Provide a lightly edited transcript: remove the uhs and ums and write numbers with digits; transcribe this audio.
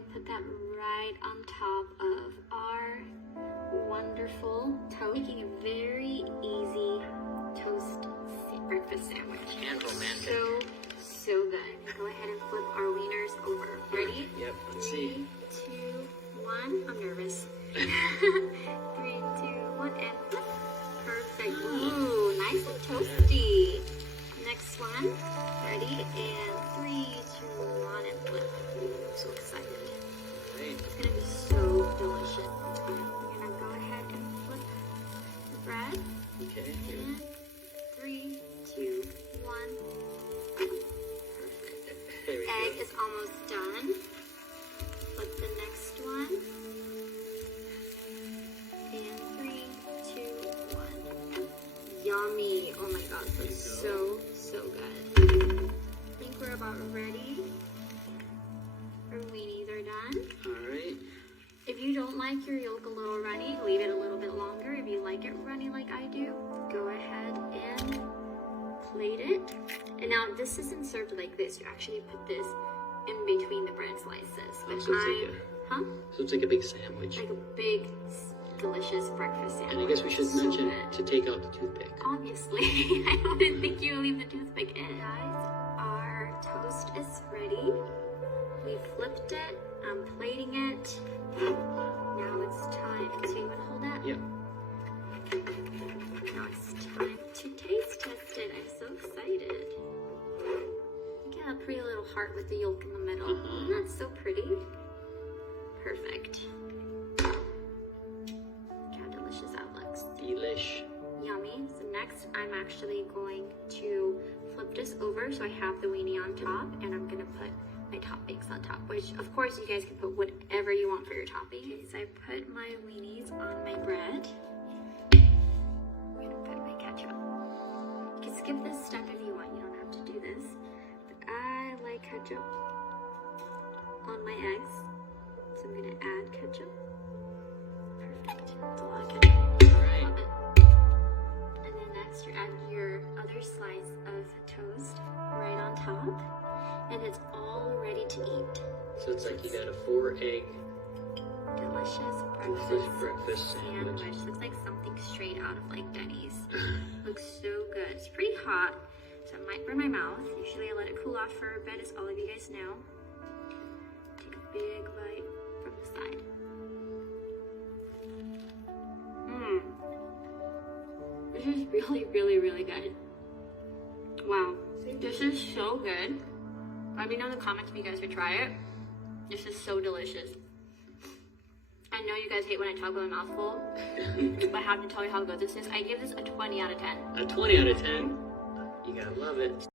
gonna put that right on top of our wonderful toast. Making a very easy toast breakfast sandwich. And romantic. So good. Go ahead and flip our wieners over. Ready? Yep, let's see. 3, 2, 1. I'm nervous. 3, 2, 1, and flip. Perfect. Ooh, nice and toasty. Next one. Ready? And 3, 2, 1, and flip. Ooh, I'm so excited. Great. It's gonna be so delicious. We're gonna go ahead and flip the bread. Okay. And 3, 2, 1. Perfect. There we Egg go. is almost done. Flip the next one. And 3, 2, 1. Yummy. Oh my god, that's so good. I think we're about ready. Our weenies are done. Alright. If you don't like your yolk a little runny, leave it a little bit longer. If you like it runny like I do, go ahead and plate it. And now this isn't served like this. You actually put this in between the bread slices. But So it's like a big sandwich. like a big, delicious breakfast sandwich. And I guess we should So mention good. to take out the toothpick. Obviously, I didn't think you would leave the toothpick in. Guys, our toast is ready. We flipped it. I'm plating it. Now it's time. So you want to hold that? Yep. Now it's time to taste test it. I'm so excited. Look at that pretty little heart with the yolk in the middle. Isn't that so pretty? Perfect. Look how delicious that looks. Delish. Yummy. So next, I'm actually going to flip this over so I have the weenie on top, and I'm gonna put my toppings on top, which of course you guys can put whatever you want for your toppings. Okay, so I put my weenies on my bread. I'm gonna put my ketchup. You can skip this step if you want, you don't have to do this. But I like ketchup on my eggs, so I'm gonna add ketchup. Perfect. That's a lot of ketchup. Alright. Love it. And then next you add your other slice of toast right on top, and it's all ready to eat. So it's like you got a 4-egg Delicious breakfast sandwich. Looks like something straight out of like Denny's. Looks so good. It's pretty hot, so it might burn my mouth. Usually I let it cool off for a bit, as all of you guys know. Take a big bite from the side. This is really, really, really good. Wow, this is so good. Let me know in the comments if you guys would try it. This is so delicious. I know you guys hate when I talk with my mouth full, but I have to tell you how good this is. I give this a 20 out of 10. A 20 out of 10. You gotta love it.